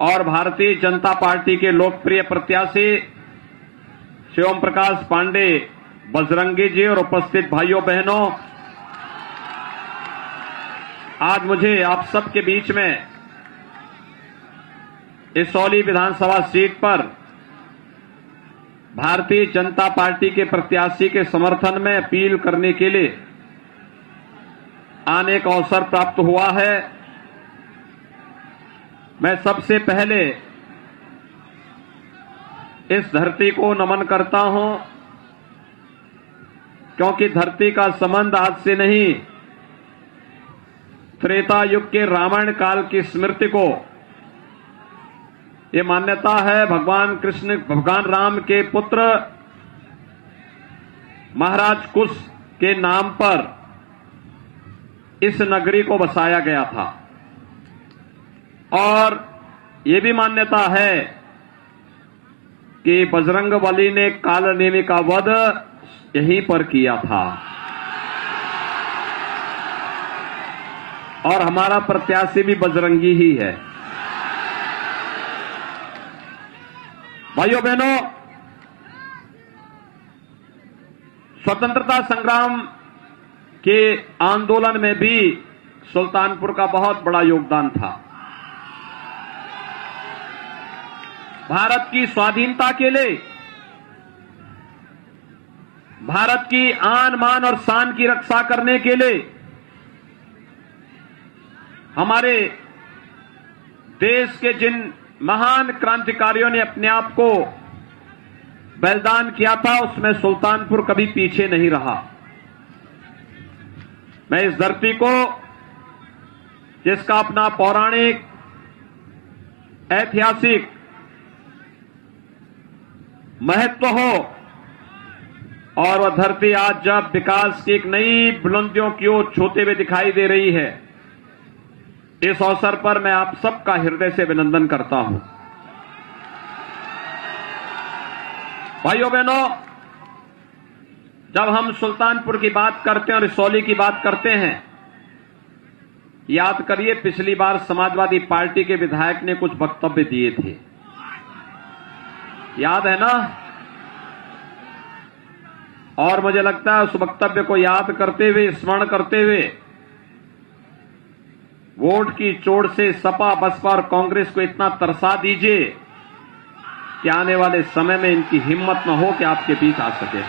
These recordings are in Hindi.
और भारतीय जनता पार्टी के लोकप्रिय प्रत्याशी शिवम प्रकाश पांडे बजरंगी जी और उपस्थित भाइयों बहनों, आज मुझे आप सबके बीच में इसौली विधानसभा सीट पर भारतीय जनता पार्टी के प्रत्याशी के समर्थन में अपील करने के लिए आने का अवसर प्राप्त हुआ है। मैं सबसे पहले इस धरती को नमन करता हूं, क्योंकि धरती का संबंध आज से नहीं, त्रेता युग के रामायण काल की स्मृति को ये मान्यता है। भगवान राम के पुत्र महाराज कुश के नाम पर इस नगरी को बसाया गया था और ये भी मान्यता है कि बजरंगबली ने कालनेमी का वध यहीं पर किया था और हमारा प्रत्याशी भी बजरंगी ही है। भाइयों बहनों, स्वतंत्रता संग्राम के आंदोलन में भी सुल्तानपुर का बहुत बड़ा योगदान था। भारत की स्वाधीनता के लिए, भारत की आन मान और शान की रक्षा करने के लिए हमारे देश के जिन महान क्रांतिकारियों ने अपने आप को बलिदान किया था, उसमें सुल्तानपुर कभी पीछे नहीं रहा। मैं इस धरती को, जिसका अपना पौराणिक, ऐतिहासिक महत्व हो, और वह धरती आज जब विकास की एक नई बुलंदियों की ओर छूते हुए दिखाई दे रही है, इस अवसर पर मैं आप सबका हृदय से अभिनंदन करता हूं। भाइयों बहनों, जब हम सुल्तानपुर की बात करते हैं और इसौली की बात करते हैं, याद करिए पिछली बार समाजवादी पार्टी के विधायक ने कुछ वक्तव्य दिए थे, याद है ना? और मुझे लगता है उस वक्तव्य को याद करते हुए, स्मरण करते हुए, वोट की चोट से सपा, बसपा और कांग्रेस को इतना तरसा दीजिए कि आने वाले समय में इनकी हिम्मत न हो कि आपके बीच आ सके।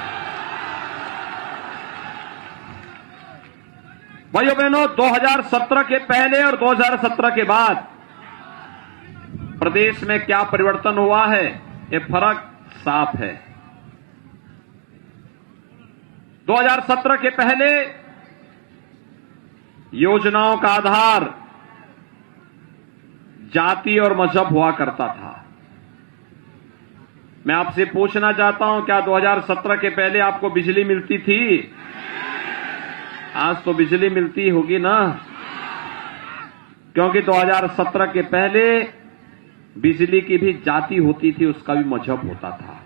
भाइयों बहनों, 2017 के पहले और 2017 के बाद प्रदेश में क्या परिवर्तन हुआ है, ये फर्क साफ है। 2017 के पहले योजनाओं का आधार जाति और मजहब हुआ करता था। मैं आपसे पूछना चाहता हूं, क्या 2017 के पहले आपको बिजली मिलती थी? आज तो बिजली मिलती होगी ना, क्योंकि 2017 के पहले बिजली की भी जाति होती थी, उसका भी मजहब होता था।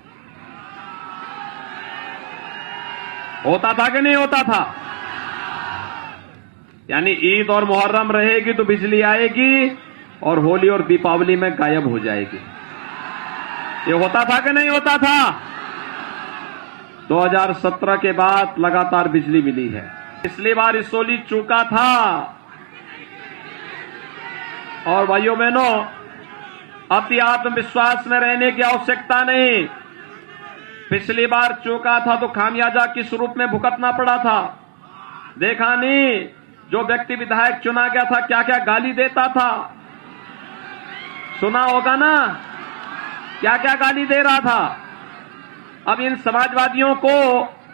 होता था कि नहीं होता था? यानी ईद और मुहर्रम रहेगी तो बिजली आएगी और होली और दीपावली में गायब हो जाएगी। ये होता था कि नहीं होता था? 2017 के बाद लगातार बिजली मिली है। पिछली बार इसौली चूका था। और भाइयों बहनों, अति आत्मविश्वास में रहने की आवश्यकता नहीं। पिछली बार चूका था तो खामियाजा किस रूप में भुगतना पड़ा था, देखा नहीं? जो व्यक्ति विधायक चुना गया था क्या क्या गाली देता था, सुना होगा ना, क्या क्या गाली दे रहा था। अब इन समाजवादियों को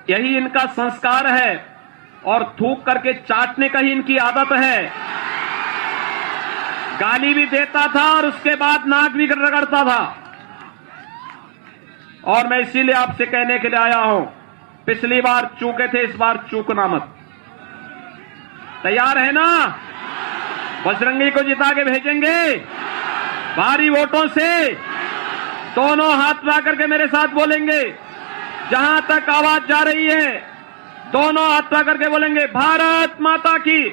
यही इनका संस्कार है और थूक करके चाटने का ही इनकी आदत है। गाली भी देता था और उसके बाद नाक भी रगड़ता था। और मैं इसीलिए आपसे कहने के लिए आया हूं, पिछली बार चूके थे, इस बार चूकना मत। तैयार है ना? बजरंगी को जिता के भेजेंगे भारी वोटों से। दोनों हाथ मिला करके मेरे साथ बोलेंगे, जहां तक आवाज जा रही है दोनों हाथ पकड़ करके बोलेंगे भारत माता की,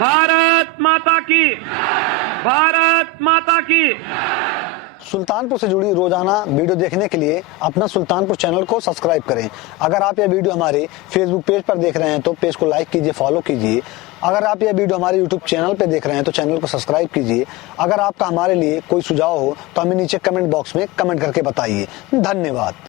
भारत माता की, भारत माता की। सुल्तानपुर से जुड़ी रोजाना वीडियो देखने के लिए अपना सुल्तानपुर चैनल को सब्सक्राइब करें। अगर आप यह वीडियो हमारे फेसबुक पेज पर देख रहे हैं तो पेज को लाइक कीजिए, फॉलो कीजिए। अगर आप यह वीडियो हमारे यूट्यूब चैनल पर देख रहे हैं तो चैनल को सब्सक्राइब कीजिए। अगर आपका हमारे लिए कोई सुझाव हो तो हमें नीचे कमेंट बॉक्स में कमेंट करके बताइए। धन्यवाद।